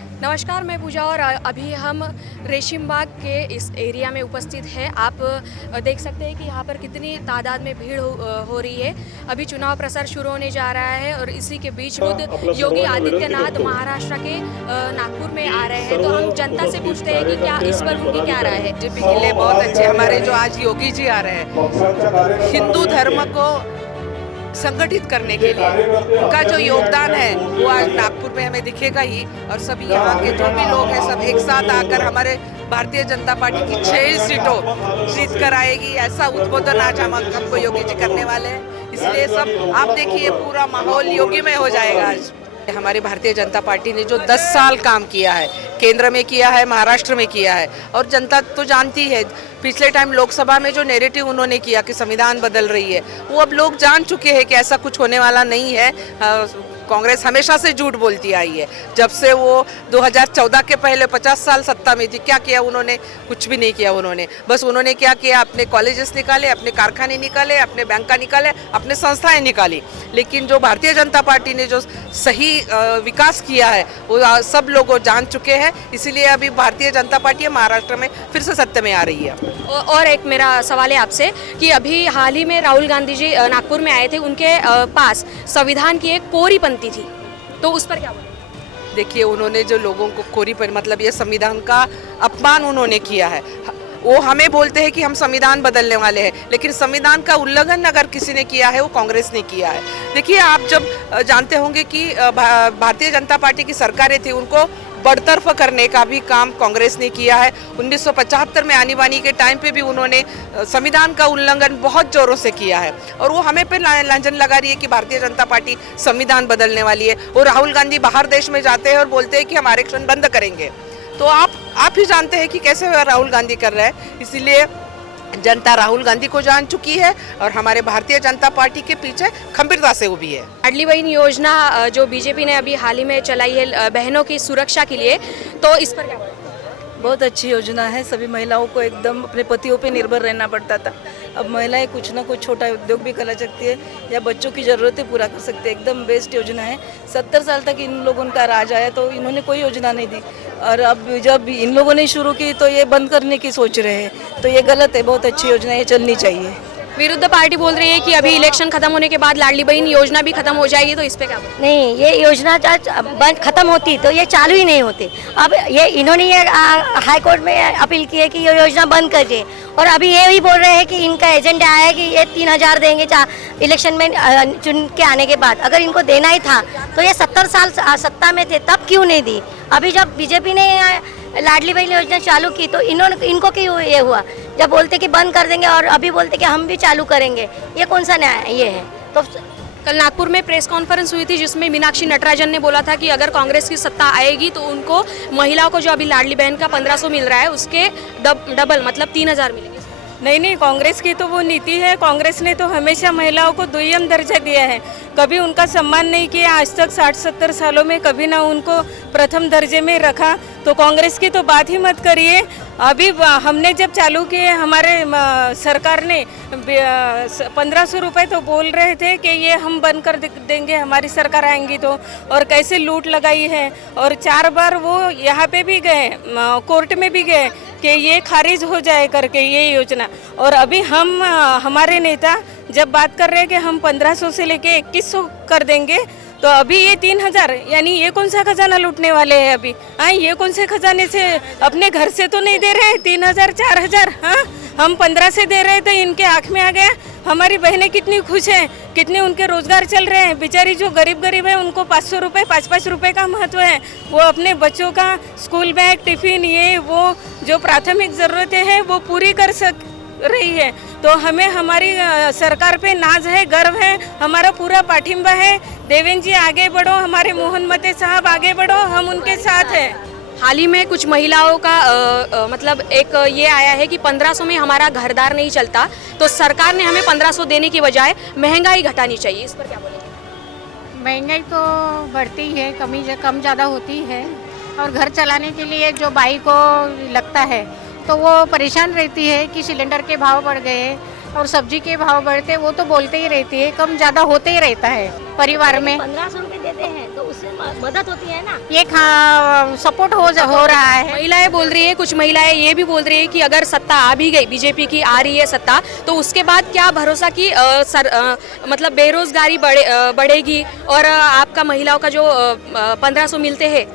नमस्कार, मैं पूजा और अभी हम रेशिम बाग के इस एरिया में उपस्थित हैं। आप देख सकते हैं कि यहाँ पर कितनी तादाद में भीड़ हो रही है। अभी चुनाव प्रचार शुरू होने जा रहा है और इसी के बीच खुद योगी आदित्यनाथ महाराष्ट्र के नागपुर में आ रहे हैं। तो हम जनता से पूछते हैं कि क्या इस पर उनकी क्या राय है। बीजेपी के लिए बहुत अच्छे हमारे जो आज योगी जी आ रहे हैं, हिंदू धर्म को संगठित करने के लिए उनका जो योगदान है वो आज नागपुर में हमें दिखेगा ही। और सभी यहाँ के जो भी लोग हैं सब एक साथ आकर हमारे भारतीय जनता पार्टी की 6 सीटों जीत कर आएगी, ऐसा उद्बोधन आज हमको योगी जी करने वाले हैं। इसलिए सब आप देखिए पूरा माहौल योगी में हो जाएगा। आज हमारी भारतीय जनता पार्टी ने जो 10 साल काम किया है, केंद्र में किया है, महाराष्ट्र में किया है, और जनता तो जानती है पिछले टाइम लोकसभा में जो नैरेटिव उन्होंने किया कि संविधान बदल रही है, वो अब लोग जान चुके हैं कि ऐसा कुछ होने वाला नहीं है। कांग्रेस हमेशा से झूठ बोलती आई है। जब से वो 2014 के पहले 50 साल सत्ता में थी, क्या किया उन्होंने? कुछ भी नहीं किया उन्होंने। बस उन्होंने क्या किया, अपने कॉलेजेस निकाले, अपने कारखाने निकाले, अपने बैंक निकाले, अपने संस्थाएं निकाली। लेकिन जो भारतीय जनता पार्टी ने जो सही विकास किया है वो सब लोग जान चुके हैं। इसीलिए अभी भारतीय जनता पार्टी महाराष्ट्र में फिर से सत्ता में आ रही है। और एक मेरा सवाल है आपसे कि अभी हाल ही में राहुल गांधी जी नागपुर में आए थे, उनके पास संविधान की एक कोरी पंक्ति थी, तो उस पर क्या बोलेंगे? देखिए, उन्होंने जो लोगों को कोरी पर मतलब ये संविधान का अपमान उन्होंने किया है। वो हमें बोलते हैं कि हम संविधान बदलने वाले हैं, लेकिन संविधान का उल्लंघन अगर किसी ने किया है वो कांग्रेस ने किया है। देखिए, आप जब जानते होंगे कि भारतीय जनता पार्टी की सरकारें थी, उनको बड़तरफ करने का भी काम कांग्रेस ने किया है। 1975 में आनी बानी के टाइम पे भी उन्होंने संविधान का उल्लंघन बहुत जोरों से किया है, और वो हमें पे लांछन लगा रही है कि भारतीय जनता पार्टी संविधान बदलने वाली है। और राहुल गांधी बाहर देश में जाते हैं और बोलते हैं कि हम आरक्षण बंद करेंगे। तो आप ही जानते हैं कि कैसे राहुल गांधी कर रहे हैं। इसीलिए जनता राहुल गांधी को जान चुकी है और हमारे भारतीय जनता पार्टी के पीछे खंभीरता से उभी है। लाडली बहन योजना जो बीजेपी ने अभी हाल ही में चलाई है बहनों की सुरक्षा के लिए, तो इस पर क्या बोलेंगे? बहुत अच्छी योजना है। सभी महिलाओं को एकदम अपने पतियों पे निर्भर रहना पड़ता था, अब महिलाएं कुछ ना कुछ छोटा उद्योग भी कर सकती है या बच्चों की ज़रूरतें पूरा कर सकती है। एकदम बेस्ट योजना है। 70 साल तक इन लोगों का राज आया तो इन्होंने कोई योजना नहीं दी, और अब जब इन लोगों ने शुरू की तो ये बंद करने की सोच रहे हैं, तो ये गलत है। बहुत अच्छी योजना है, चलनी चाहिए। विरुद्ध पार्टी बोल रही है कि अभी इलेक्शन खत्म होने के बाद लाडली बहन योजना भी खत्म हो जाएगी, तो इस पे क्या बोलेंगे? नहीं, ये योजना बंद खत्म होती तो ये चालू ही नहीं होती। अब ये इन्होंने ये हाई कोर्ट में अपील की है कि ये योजना बंद करिए, और अभी ये भी बोल रहे हैं कि इनका एजेंडा है कि ये 3000 देंगे इलेक्शन में चुन के आने के बाद। अगर इनको देना ही था तो ये 70 साल सत्ता में थे, तब क्यों नहीं दी? अभी जब बीजेपी ने लाडली बहन योजना चालू की तो इनको क्यों ये हुआ? जब बोलते कि बंद कर देंगे और अभी बोलते कि हम भी चालू करेंगे, ये कौन सा न्याय ये है? तो कल नागपुर में प्रेस कॉन्फ्रेंस हुई थी जिसमें मीनाक्षी नटराजन ने बोला था कि अगर कांग्रेस की सत्ता आएगी तो उनको महिलाओं को जो अभी लाडली बहन का 1500 मिल रहा है उसके डबल मतलब 3000 मिलेंगे। नहीं, कांग्रेस की तो वो नीति है। कांग्रेस ने तो हमेशा महिलाओं को द्वितीय दर्जा दिया है, कभी उनका सम्मान नहीं किया। आज तक 60-70 सालों में कभी ना उनको प्रथम दर्जे में रखा। तो कांग्रेस की तो बात ही मत करिए। अभी हमने जब चालू किए, हमारे सरकार ने 1500 रुपये तो बोल रहे थे कि ये हम बंद कर देंगे हमारी सरकार आएंगी तो, और कैसे लूट लगाई है। और 4 बार वो यहाँ पे भी गए, कोर्ट में भी गए कि ये खारिज हो जाए करके ये योजना। और अभी हमारे नेता जब बात कर रहे हैं कि हम 1500 से लेके 2100 कर देंगे, तो अभी ये 3000, यानी ये कौन सा खजाना लूटने वाले हैं अभी? हाँ, ये कौन से खजाने से? अपने घर से तो नहीं दे रहे 3000 4000। हाँ, हम 15 से दे रहे तो इनके आँख में आ गया। हमारी बहनें कितनी खुश हैं, कितने उनके रोजगार चल रहे हैं। बेचारी जो गरीब है उनको 500 रुपये 5-5 रुपये का महत्व है। वो अपने बच्चों का स्कूल बैग, टिफिन, ये वो जो प्राथमिक ज़रूरतें हैं वो पूरी कर रही है। तो हमें हमारी सरकार पे नाज है, गर्व है, हमारा पूरा पाठिंबा है। देवेंद्र जी आगे बढ़ो, हमारे मोहन मते साहब आगे बढ़ो, हम उनके साथ हैं। हाल ही में कुछ महिलाओं का मतलब एक ये आया है कि 1500 में हमारा घरदार नहीं चलता, तो सरकार ने हमें 1500 देने की बजाय महंगाई घटानी चाहिए। इस पर क्या बोलेंगे? महंगाई तो बढ़ती है, कम ज़्यादा होती है, और घर चलाने के लिए जो बाई को लगता है तो वो परेशान रहती है कि सिलेंडर के भाव बढ़ गए और सब्जी के भाव बढ़ते, वो तो बोलते ही रहती है। कम ज़्यादा होते ही रहता है परिवार में। 1500 रुपये देते हैं तो उससे मदद होती है ना। ये सपोर्ट हो रहा है। महिलाएं बोल रही है, कुछ महिलाएं ये भी बोल रही है कि अगर सत्ता आ भी गई, बीजेपी की आ रही है सत्ता, तो उसके बाद क्या भरोसा कि मतलब बेरोजगारी बढ़ेगी और आपका महिलाओं का जो 1500 मिलते हैं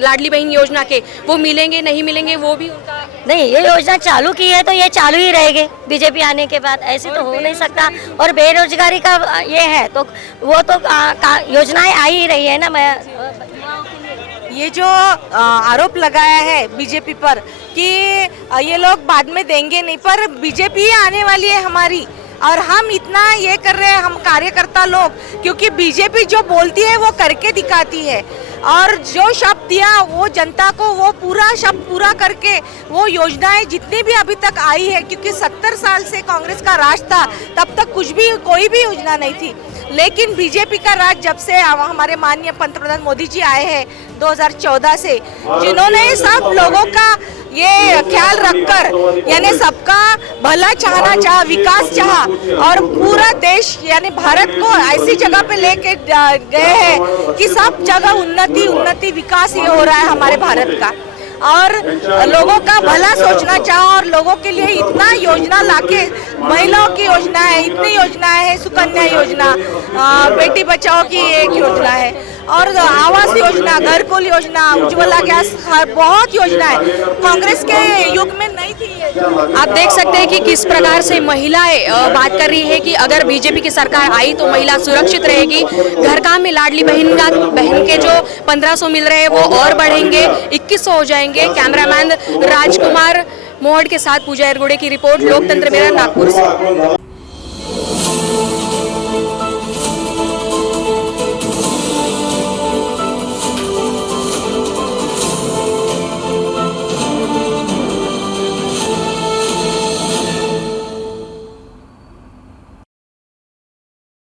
लाडली बहन योजना के, वो मिलेंगे नहीं मिलेंगे, वो भी उनका नहीं, ये योजना चालू की है तो ये चालू ही रहेगी बीजेपी आने के बाद, ऐसे तो हो नहीं सकता। और बेरोजगारी का ये है तो वो तो योजनाएं आ ही रही है ना। मैं ये जो आरोप लगाया है बीजेपी पर कि ये लोग बाद में देंगे नहीं, पर बीजेपी आने वाली है हमारी, और हम इतना ये कर रहे हैं हम कार्यकर्ता लोग, क्योंकि बीजेपी जो बोलती है वो करके दिखाती है, और जो शब्द दिया वो जनता को वो पूरा शब्द पूरा करके वो योजनाएं जितनी भी अभी तक आई है, क्योंकि 70 साल से कांग्रेस का राज था, तब तक कुछ भी कोई भी योजना नहीं थी। लेकिन बीजेपी का राज जब से हमारे माननीय पंतप्रधान मोदी जी आए हैं 2014 से, जिन्होंने सब लोगों का ये ख्याल रखकर, यानी सबका भला चाहना चाहा, विकास चाहा, और पूरा देश यानी भारत को ऐसी जगह पे लेके गए हैं कि सब जगह उन्नति विकास ये हो रहा है हमारे भारत का, और लोगों का भला सोचना चाहा, और लोगों के लिए इतना योजना लाके, महिलाओं की योजना है, इतनी योजना है, सुकन्या योजना, बेटी बचाओ की एक योजना है, और आवास योजना, घर कुल योजना, उज्ज्वला गैस, बहुत योजना है, कांग्रेस के युग में नहीं थी ये। आप देख सकते हैं कि किस प्रकार से महिलाएं बात कर रही है कि अगर बीजेपी की सरकार आई तो महिला सुरक्षित रहेगी। घर काम में लाडली बहन के जो 1500 मिल रहे हैं वो और बढ़ेंगे, 2100 हो जाएंगे। कैमरामैन राजकुमार मोहड़ के साथ पूजा एरगोड़े की रिपोर्ट, लोकतंत्र मेरा, नागपुर से।